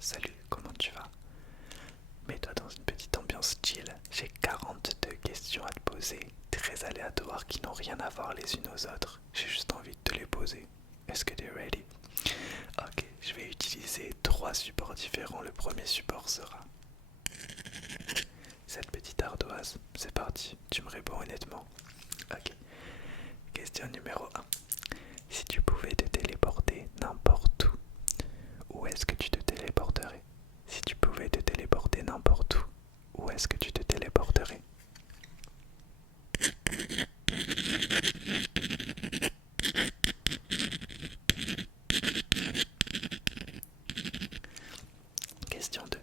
Salut, comment tu vas? Mets-toi dans une petite ambiance chill. J'ai 42 questions à te poser, très aléatoires qui n'ont rien à voir les unes aux autres. J'ai juste envie de te les poser. Est-ce que tu es ready? Ok, je vais utiliser trois supports différents. Le premier support sera cette petite ardoise. C'est parti, tu me réponds honnêtement. Ok, question numéro un. Si tu pouvais te téléporter n'importe où est-ce que tu te téléporterais? Si tu pouvais te téléporter n'importe où est-ce que tu te téléporterais? Question 2.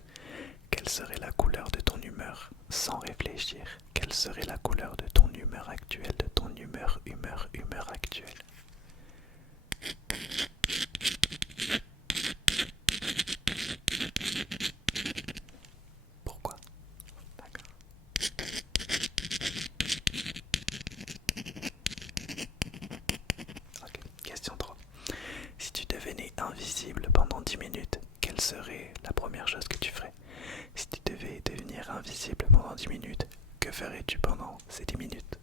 Quelle serait la couleur de ton humeur? Sans réfléchir, quelle serait la couleur de ton humeur actuelle, de ton humeur actuelle? Pourquoi? D'accord. Ok. Question 3. Si tu devenais invisible pendant 10 minutes, quelle serait la première chose que tu ferais? Si tu devais devenir invisible pendant 10 minutes, que ferais-tu pendant ces 10 minutes?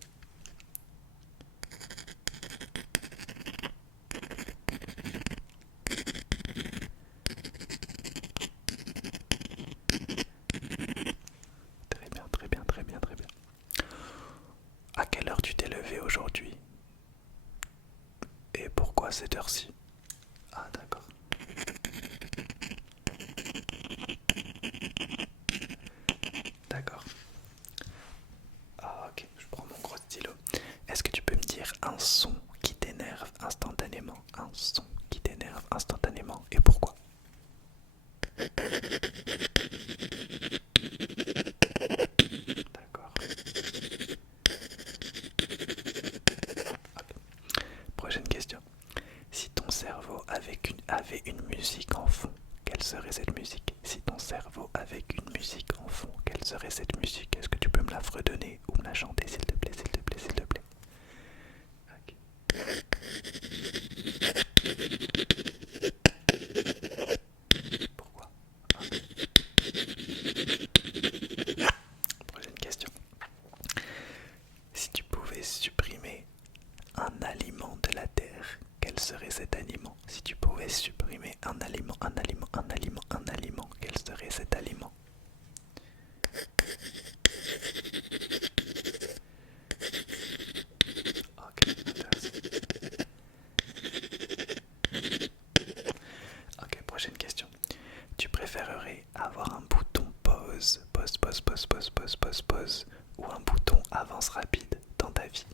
Très bien, très bien, très bien, très bien. À quelle heure tu t'es levé aujourd'hui? Et pourquoi cette heure-ci? Ah d'accord. D'accord. Ah ok, je prends mon gros stylo. Est-ce que tu peux me dire un son qui t'énerve instantanément? Un son qui t'énerve instantanément et pourquoi? D'accord. Ok. Prochaine question. Si ton cerveau avait une musique en fond, quelle serait cette musique? Si ton cerveau avait une musique en fond, quelle serait cette musique? Est-ce que tu peux me la fredonner ou me la chanter s'il te plaît, s'il te plaît, s'il te plaît? Ok. Pourquoi? Prochaine question. Si tu pouvais supprimer un aliment de la terre, quel serait cet aliment? Si tu pouvais supprimer un aliment, quel serait cet aliment? Ok, intéressant. Ok, prochaine question. Tu préférerais avoir un bouton pause ou un bouton avance rapide dans ta vie?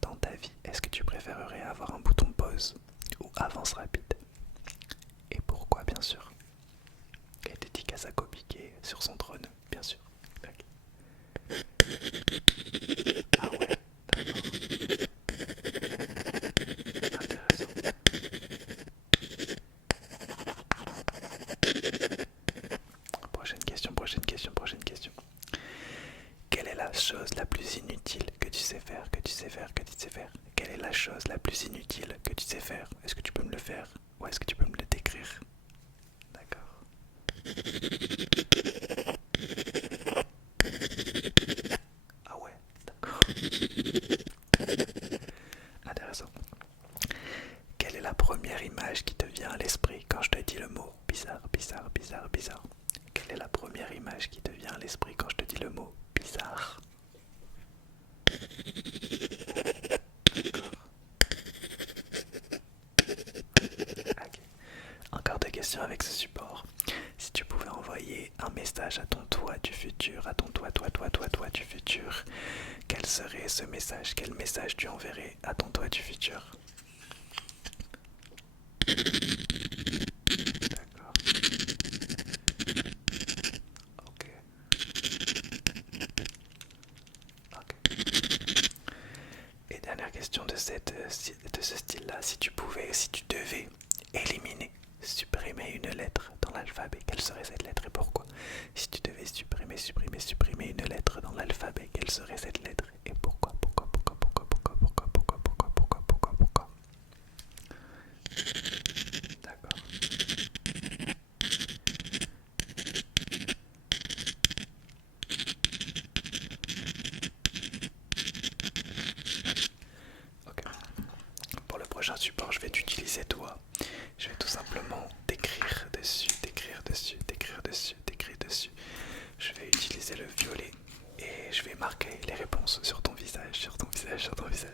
Dans ta vie, est-ce que tu préférerais avoir un bouton pause ou avance rapide? Et pourquoi, bien sûr? Et dédicace à Kopiqué sur son trône, bien sûr. Ok. Ah ouais, intéressant. Prochaine question, prochaine question, prochaine question. Quelle est la chose la plus inutile que tu sais faire, que tu sais faire, que tu sais faire? Quelle est la chose la plus inutile que tu sais faire? Est-ce que tu peux me le faire ou est-ce que tu peux me le décrire? D'accord. Ah ouais, d'accord. Intéressant. Quelle est la première image qui te vient à l'esprit quand je te dis le mot bizarre, bizarre, bizarre, bizarre? Quelle est la première image qui te vient à l'esprit quand je te dis le mot bizarre? Ok. Encore deux questions avec ce support. Si tu pouvais envoyer un message à ton toi du futur, à ton toi du futur, quel serait ce message? Quel message tu enverrais à ton toi du futur? D'accord. Ok. Ok. Et dernière question de ce style-là, si tu pouvais, si tu devais éliminer, supprimer une lettre dans l'alphabet, quelle serait cette lettre et pourquoi? Si tu devais supprimer une lettre dans l'alphabet, quelle serait cette lettre et pourquoi? Pourquoi?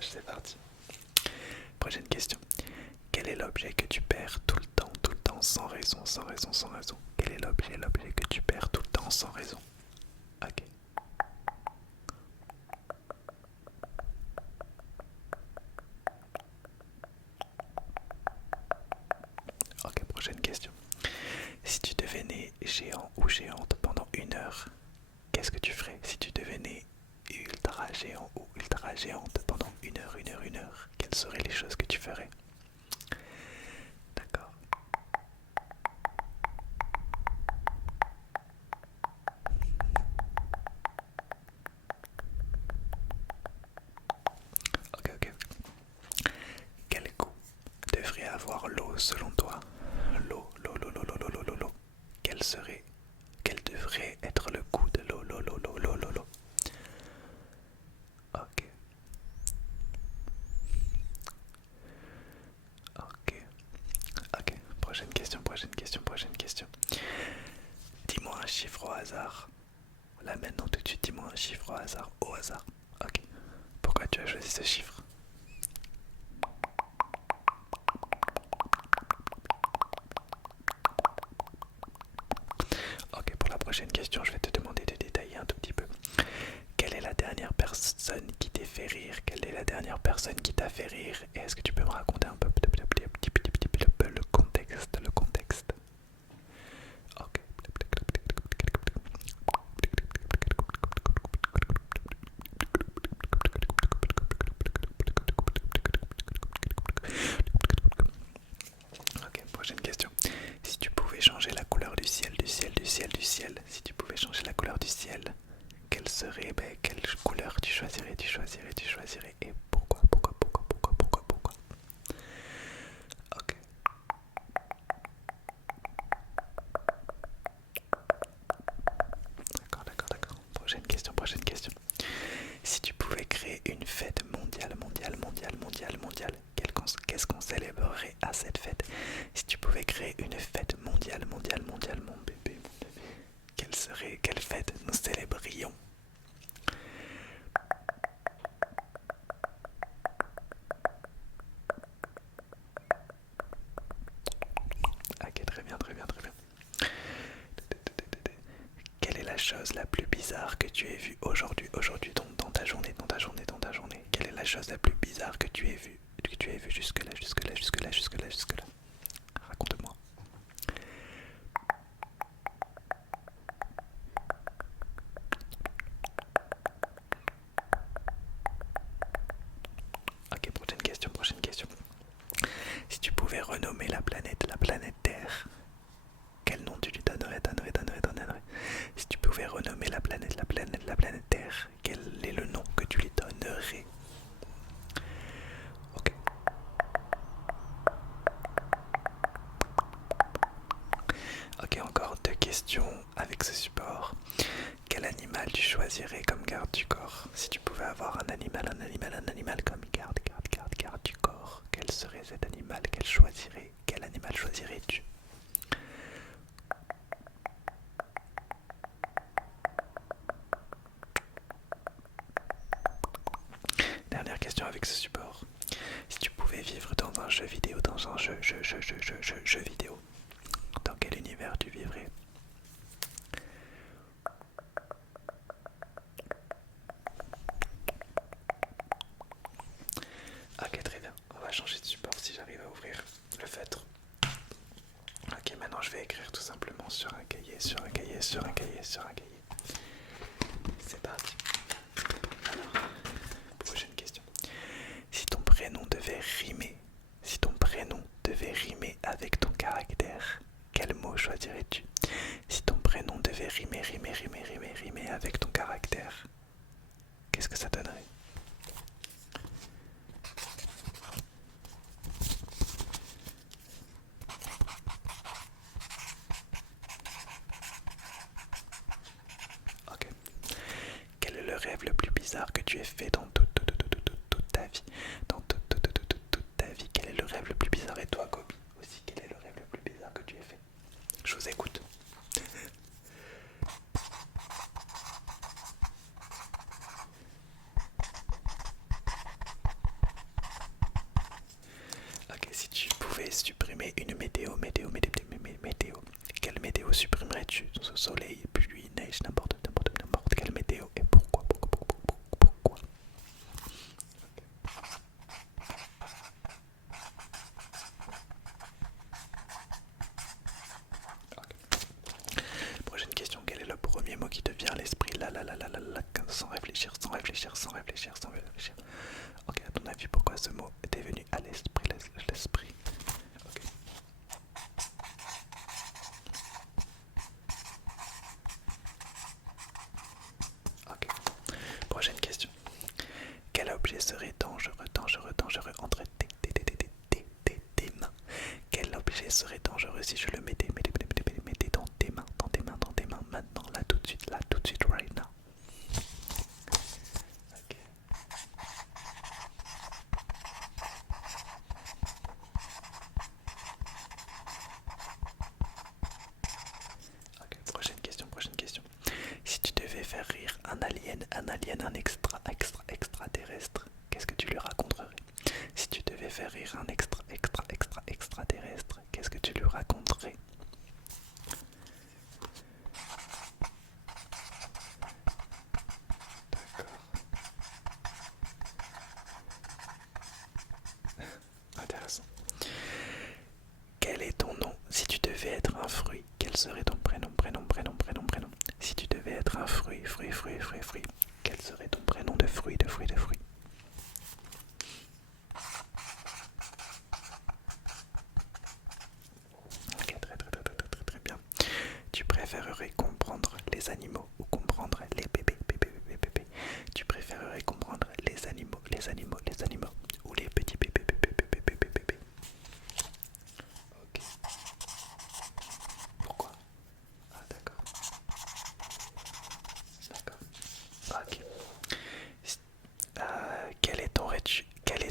c'est parti. Prochaine question. Quel est l'objet que tu perds tout le temps, sans raison, sans raison, sans raison? Quel est l'objet que tu perds tout le temps, sans raison? Ok. Ok, prochaine question. Si tu devenais géant ou géante pendant 1 heure, qu'est-ce que tu ferais? Si tu devenais ultra géant ou ultra géante pendant 1 heure, 1 heure, quelles seraient les choses que tu ferais? D'accord. Ok, ok. Quel goût devrait avoir l'eau selon toi? L'eau. Quel devrait être le goût de l'eau? Ok, ok, ok. Prochaine question. Dis-moi un chiffre au hasard. Là maintenant tout de suite, dis-moi un chiffre au hasard. Ok. Pourquoi tu as choisi ce chiffre? Ok, pour la prochaine question, je vais te demander de détailler un tout petit peu. Quelle est la dernière personne qui t'ait fait rire? Quelle est la dernière personne qui t'a fait rire? Et est-ce que tu peux me raconter un peu le contexte? Ok. Ok, prochaine question. Si tu pouvais changer la couleur du ciel, si tu pouvais changer la couleur du ciel, quelle serait, quelle couleur tu choisirais et pourquoi? Ok, d'accord. Prochaine question. Si tu pouvais créer une fête mondiale, qu'est-ce qu'on célébrerait à cette fête? Si tu pouvais créer une fête mondiale, mon bébé, quelle fête nous célébrions? Ok, très bien. Quelle est la chose la plus bizarre que tu aies vue aujourd'hui, dans ta journée? Quelle est la chose la plus bizarre que tu aies vue jusque-là? Raconte-moi. Ok, prochaine question. Si tu pouvais renommer la planète Terre, quel nom tu lui donnerais? Si tu pouvais renommer la planète Terre, quel est le nom que tu lui donnerais? Ok. Ok, encore 2 questions avec ce support. Quel animal tu choisirais comme garde du corps? Si tu pouvais avoir un animal comme garde du corps, quel serait cet animal? Quel animal choisirais-tu? Dernière question avec ce support. Si tu pouvais vivre dans un jeu vidéo, jeu vidéo, dans quel univers tu vivrais? Ok, très bien. On va changer de support si j'arrive à ouvrir le feutre. Ok, maintenant je vais écrire tout simplement sur un cahier. C'est parti. Alors, prochaine question. Si ton prénom devait rimer, avec ton caractère, quel mot choisirais-tu? Si ton prénom devait rimer avec ton caractère, qu'est-ce que ça donnerait? Ok. Quel est le rêve le plus bizarre que tu aies fait dans toute ta vie? Toute ta vie, quel est le rêve le plus bizarre? Et toi, Kobe, aussi, quel est le rêve le plus bizarre que tu aies fait? Je vous écoute. météo supprimerais-tu? Soleil, pluie, neige, n'importe quelle météo. Et pourquoi? Prochaine question, quel est le premier mot qui te vient à l'esprit? Sans réfléchir, sans réfléchir, sans réfléchir, sans réfléchir. Ok, à ton avis, pourquoi ce mot était venu à l'esprit? Ok. Ok. Prochaine question. Quel objet serait dangereux entre tes mains? Quel objet serait dangereux si je le mettais dans tes mains, maintenant, là, tout de suite, right now? Ok. Ok, prochaine question. Si tu devais faire rire un alien, un extraterrestre, qu'est-ce que tu lui raconterais? Si tu devais faire rire un extraterrestre, qu'est-ce que tu lui raconterais? Intéressant. Quel est ton nom? Si tu devais être un fruit, quel serait ton prénom? Si tu devais être un fruit, quel serait ton prénom de fruit? Ok, très bien. Tu préférerais comprendre les animaux ou comprendre les bébés? Tu préférerais comprendre les animaux ou les petits bébés? Ok. Pourquoi? Ah, d'accord. Ok. Quel est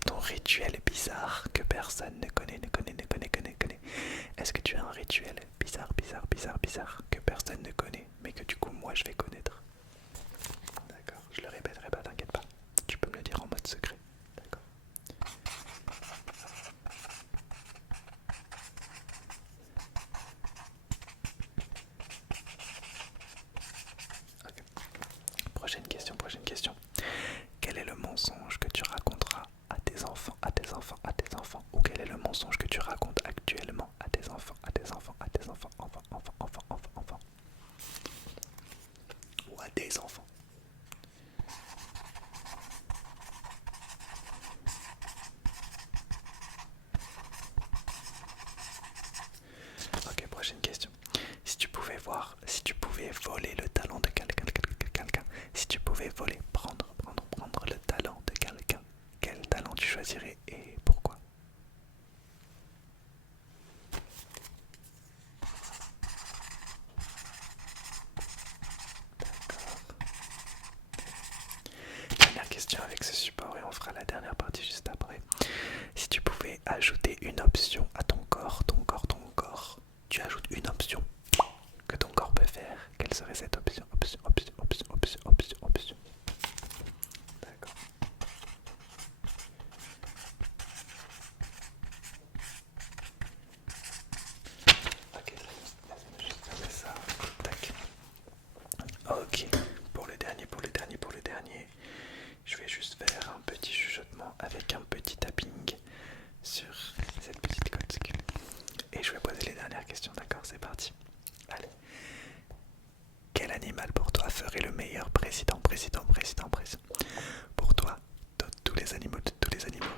ton rituel bizarre que personne ne connaît? Est-ce que tu as un rituel bizarre que personne ne connaît, mais que du coup moi je vais connaître? D'accord, je le répéterai pas, t'inquiète pas. Tu peux me le dire en mode secret. D'accord. Ok. Prochaine question. Quel est le mensonge que tu raconteras à tes enfants, ou quel est le mensonge que tu racontes actuellement à tes enfants, ou à des enfants? Ok, prochaine question. Si tu pouvais voler le talent de quelqu'un, si tu pouvais prendre le talent de quelqu'un, quel talent tu choisirais et pourquoi? Dernière question avec ce support et on fera la dernière partie juste après. Si tu pouvais ajouter une option à ton corps, tu ajoutes une option que ton corps peut faire, quelle serait cette option? D'accord. Ok, laisse-moi juste fermer ça. Tac. Ok, pour le dernier, je vais juste faire un petit chuchotement avec un petit tapping sur cette petite côte. Et je vais poser les dernières questions, d'accord? C'est parti. Allez. Quel animal pour toi ferait le meilleur président? Pour toi, de tous les animaux,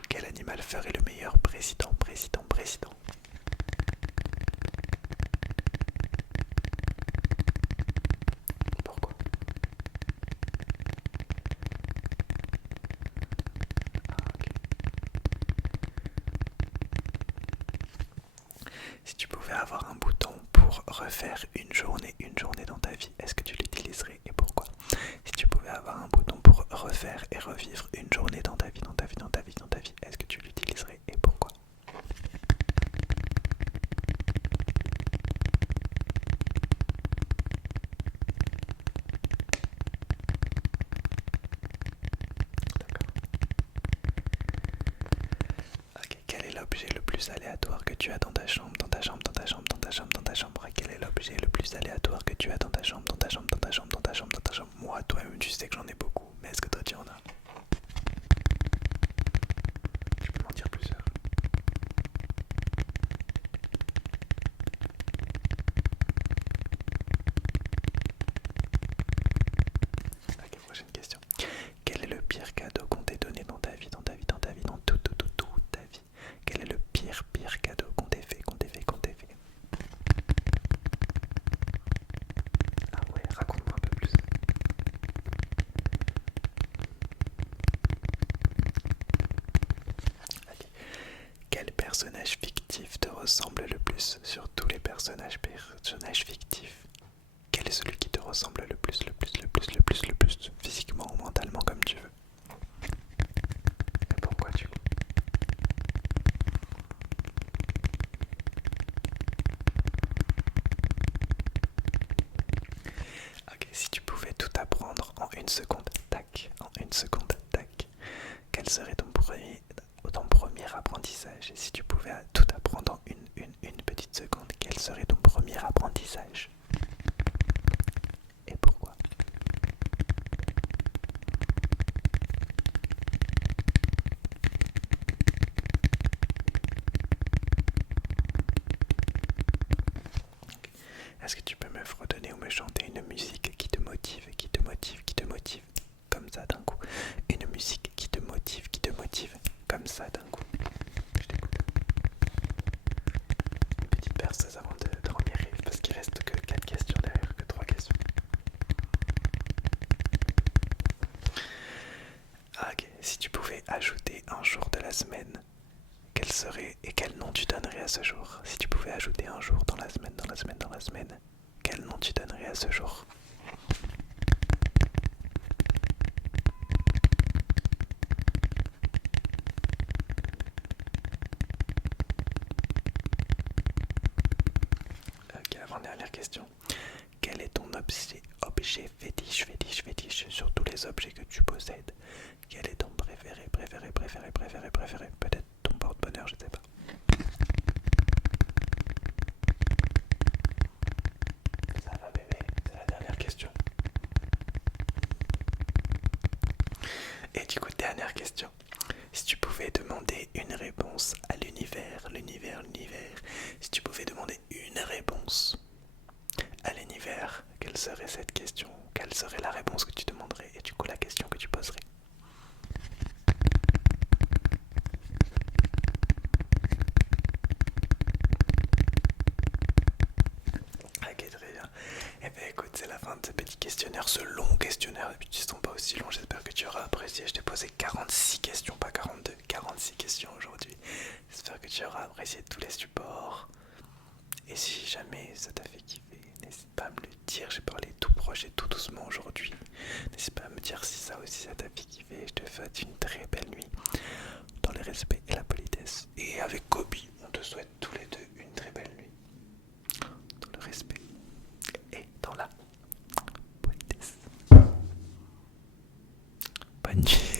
quel animal ferait le meilleur président? Pourquoi? Ah, ok. Si tu pouvais avoir un bouton pour refaire une journée dans ta vie, est-ce que tu l'utiliserais et pourquoi? Si tu pouvais avoir un bouton pour refaire et revivre une journée dans ta vie, est-ce que tu l'utiliserais et pourquoi? D'accord. Ok, quel est l'objet le plus aléatoire que tu as dans ta chambre? Quel est l'objet le plus aléatoire que tu as dans ta chambre, dans ta chambre, dans ta chambre, dans ta chambre, dans ta chambre? Moi, toi-même, tu sais que j'en ai beaucoup, mais est-ce que toi tu en as? Tu peux m'en dire plusieurs. Ok, prochaine question. Quel est le pire cadeau qu'on t'ait donné dans ta vie, dans ta vie, dans ta vie, dans toute ta vie? Quel est le pire cadeau qu'on t'ait fait, qu'on t'ait fait, qu'on t'ait fait? Ah ouais, raconte-moi un peu plus. Ok. Quel personnage fictif te ressemble le plus sur tous les personnages fictifs? Quel est celui qui te ressemble le plus, physiquement ou mentalement comme tu veux? Et pourquoi du coup? Ok, si tu pouvais tout apprendre en une seconde, tac, en une seconde, tac, quel serait ton premier apprentissage? Si tu pouvais tout apprendre en une petite seconde, quel serait ton premier apprentissage? Et pourquoi? Est-ce que tu peux me fredonner ou me chanter une musique qui te motive, comme ça d'un coup? Une musique qui te motive, comme ça d'un coup. Je t'écoute. Une petite berceuse avant de dormir, parce qu'il reste que 4 questions derrière, que 3 questions. Ah, ok, si tu pouvais ajouter un jour de la semaine, quel serait et quel nom tu donnerais à ce jour? Si tu pouvais ajouter un jour dans la semaine, quel nom tu donnerais à ce jour? Ok, avant-dernière question. Quel est ton objet fétiche sur tous les objets que tu possèdes? Quel est ton préféré? Peut-être ton porte-bonheur, je sais pas. Ça va bébé, c'est la dernière question. Et du coup, dernière question. Si tu pouvais demander une réponse à l'univers, si tu pouvais demander une réponse à l'univers, quelle serait cette question? Quelle serait la réponse que tu demanderais et du coup la question que tu poserais? Ok, très bien. Eh bien écoute, c'est la fin de ce petit questionnaire, ce long questionnaire. D'habitude, ils sont pas aussi longs, j'espère que tu auras apprécié. Je t'ai posé 46 questions, pas 42, 46 questions aujourd'hui. J'espère que tu auras apprécié tous les supports. Et si jamais ça t'a fait kiffer, n'hésite pas à me le dire. J'ai parlé tout proche et tout doucement aujourd'hui. N'hésite pas à me dire si ça aussi ça t'a fait kiffer. Je te souhaite une très belle nuit dans le respect et la politesse. Et avec Kobe, on te souhaite tous les deux une très belle nuit dans le respect et dans la politesse. Bonne nuit.